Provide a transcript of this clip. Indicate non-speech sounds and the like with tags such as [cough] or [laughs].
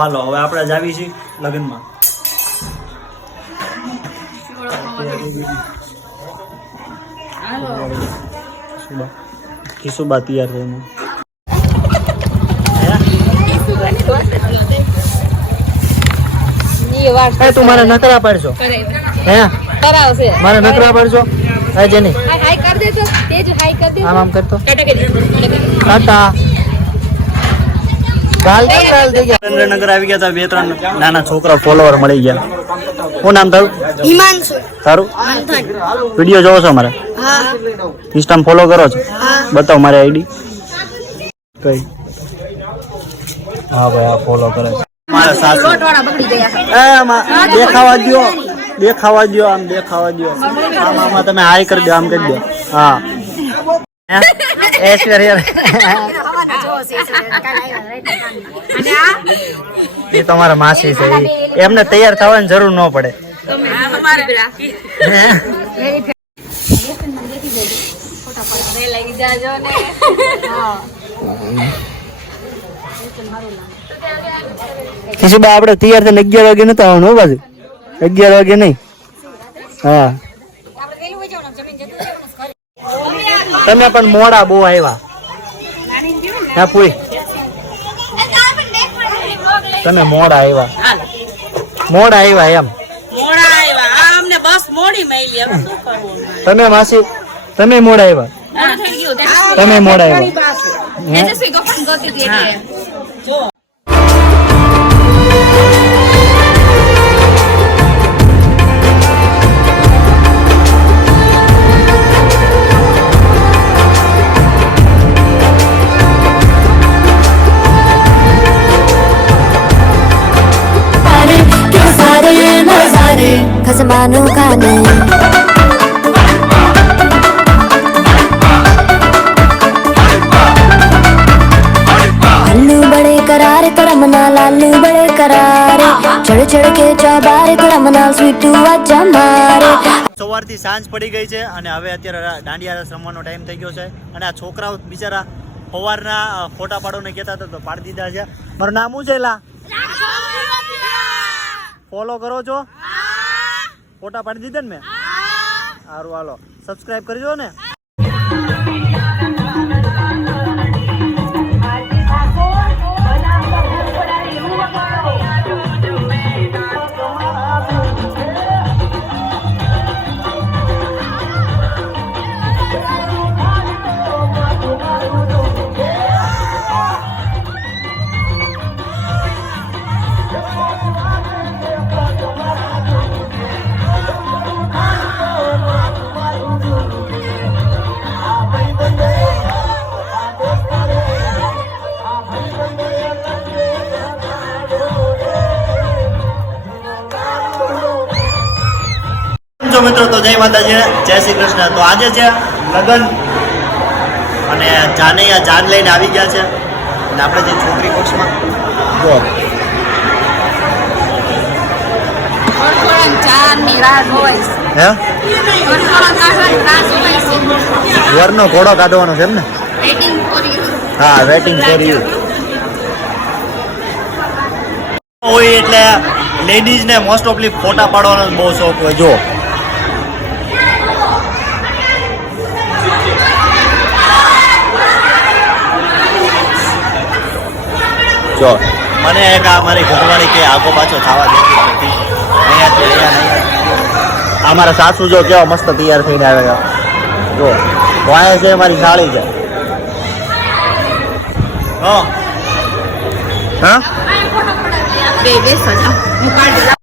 હાલો હવે આપણે જ આવી છીએ લગ્નમાં. સુબા કિશુબા તૈયાર થઈને તું મારા નકરા પાડશો હે? કરાવશે. મારા નકરા પાડશો હે જેની. હાય હાય કર દેજો. તેજ હાય કર દેજો. આમ આમ કરતો. ટાટા કરી દેજો ટાટા ગાલ ગાલ થઈ ગયા સુરેન્દ્રનગર આવી ગયા તા બે ત્રણ નાના છોકરા ફોલોવર મળી ગયા. શું નામ તારું? તારું? વીડિયો જોવો છો મારે હા. ઇન્સ્ટામાં ફોલો કરો છો? બતાવો મારી આઈડી કઈ? હા ભાઈ આ ફોલો કરે છે. મારા સાસુ. વાળા બગડી ગયા. એ માં દેખાવા દ્યો. દેખાવા દ્યો આમ દેખાવા દ્યો. આમ આમાં તમે હાય કરી દો આમ કરી દો હા. હે? [laughs] ઐશ્વર્યા. એ તમારા માસી છે એમને તૈયાર થવાની જરૂર ન પડે. કિશુબા આપણે તૈયાર થઈને અગિયાર વાગે નતા આવવાનું બાજુ અગિયાર વાગે નહીં. હા. તમે પણ મોડા બહુ આવ્યા. હા પૂરી. તમે મોડા આવ્યા મોડા આવ્યા એમ. મોડા આવ્યા અમને બસ મોડી મળી. હવે શું કરવું તમે માસી તમે મોડા આવ્યા તમે મોડા આવ્યા કાનું કાને હલ્લુ બડે સવારથી સાંજ પડી ગઈ છે અને હવે અત્યારે દાંડિયા રમવાનો ટાઈમ થઈ ગયો છે. અને આ છોકરાઓ બિચારા સવારના ફોટા પાડોને કહેતા હતા તો પાડી દીધા છે. મારું નામ શું છે ફોલો કરો છો? ફોટા પાડી દીધા ને મેં? સારું હાલો. સબસ્ક્રાઈબ કરજો ને. જો મિત્રો તો જય માતાજી જય શ્રી કૃષ્ણ. તો આજે છે લગ્ન. અને જાનૈયા જાન લઈને આવી ગયા છે. અને આપણે જે છોકરી પક્ષમાં જો. વરનો ઘોડો કાઢવાનો છે એમ ને? હા વેટિંગ ફોર યુ હોય એટલે લેડીઝ ને મોસ્ટ ઓફલી ફોટા પાડવાનો બહુ શોખ હોય. જો. જો, મને એક આ મારી ઘરવાળી કે આગો પાછો થવા દેતી નથી અહીંયાથી અહીંયા આ મારા સાસુ જો કેવા મસ્ત તૈયાર થઈને આવ્યા જો વાય છે, મારી સાળી છે. હા. હું